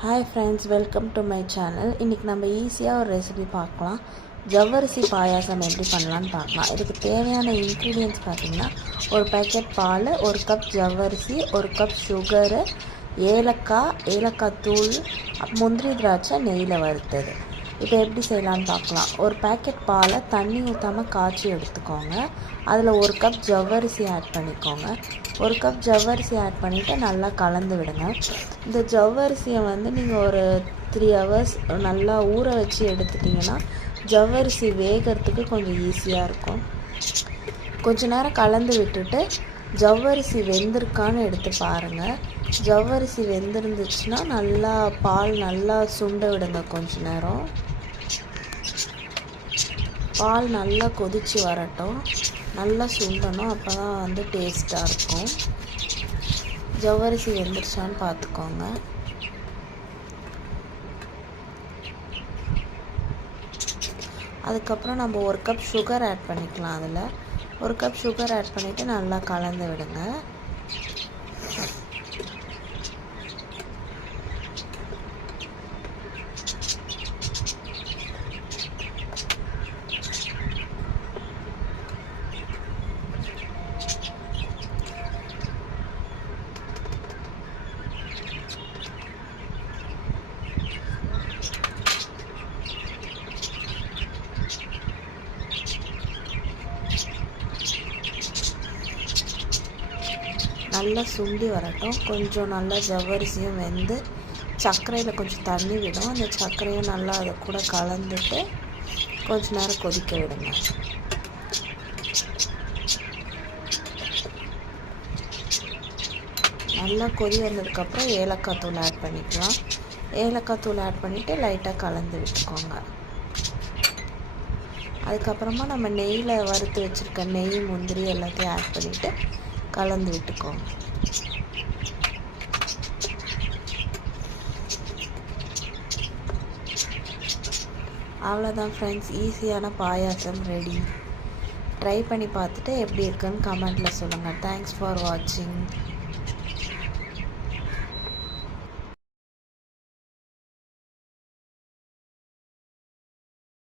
Hi friends, welcome to my channel. இன்னைக்கு நம்ம ஈஸியாக ஒரு ரெசிபி பார்க்கலாம். ஜவ்வரிசி பாயாசம் எப்படி பண்ணலான்னு பார்க்கலாம். இதுக்கு தேவையான இன்க்ரீடியன்ட்ஸ் பார்த்திங்கன்னா, ஒரு பேக்கெட் பால், ஒரு கப் ஜவ்வரிசி, ஒரு கப் சுகரு, ஏலக்காய் தூள், முந்திரி திராட்சை நெய்யில் வறுத்தது. இப்போ எப்படி செய்யலான்னு பார்க்கலாம். ஒரு பேக்கெட் பாலை தண்ணி ஊற்றாமல் காய்ச்சி எடுத்துக்கோங்க. அதில் ஒரு கப் ஜவ்வரிசி ஆட் பண்ணிக்கோங்க. ஒரு கப் ஜவ்வரிசி ஆட் பண்ணிவிட்டு நல்லா கலந்து விடுங்க. இந்த ஜவ்வரிசியை நீங்கள் ஒரு 3 hours நல்லா ஊற வச்சு எடுத்துட்டிங்கன்னா ஜவ்வரிசி வேகிறதுக்கு கொஞ்சம் ஈஸியாக இருக்கும். கொஞ்ச நேரம் கலந்து விட்டுட்டு ஜவ்வரிசி வெந்திருக்கான்னு எடுத்து பாருங்கள். ஜவ்வரிசி வெந்திருந்துச்சுன்னா நல்லா பால் நல்லா சுண்ட விடுங்க. கொஞ்ச நேரம் பால் நல்லா கொதித்து வரட்டும், நல்லா சுண்டணும். அப்போ தான் டேஸ்ட்டாக இருக்கும். ஜவ்வரிசி வெந்துருச்சான்னு பார்த்துக்கோங்க. அதுக்கப்புறம் நம்ம ஒரு கப் சுகர் ஆட் பண்ணிக்கலாம். அதில் ஒரு கப் சுகர் ஆட் பண்ணிவிட்டு நல்லா கலந்து விடுங்க. நல்லா சுண்டி வரட்டும். கொஞ்சம் நல்லா ஜவ்வரிசியும் வெந்து சர்க்கரையில் கொஞ்சம் தண்ணி விடும். அந்த சர்க்கரையும் நல்லா அதை கூட கலந்துட்டு கொஞ்ச நேரம் கொதிக்க விடுங்க. நல்லா கொதி வந்ததுக்கப்புறம் ஏலக்காய் தூள் ஆட் பண்ணிக்கலாம். ஏலக்காய் தூள் ஆட் பண்ணிவிட்டு லைட்டாக கலந்து விட்டுக்கோங்க. அதுக்கப்புறமா நம்ம நெய்யில் வறுத்து வச்சுருக்க நெய், முந்திரி எல்லாத்தையும் ஆட் பண்ணிவிட்டு கலந்து விட்டுக்கோங்க. அவ்வளோதான் ஃப்ரெண்ட்ஸ், ஈஸியான பாயாசம் ரெடி. ட்ரை பண்ணி பார்த்துட்டு எப்படி இருக்குன்னு கமெண்ட்டில் சொல்லுங்கள். தேங்க்ஸ் ஃபார் வாட்சிங்.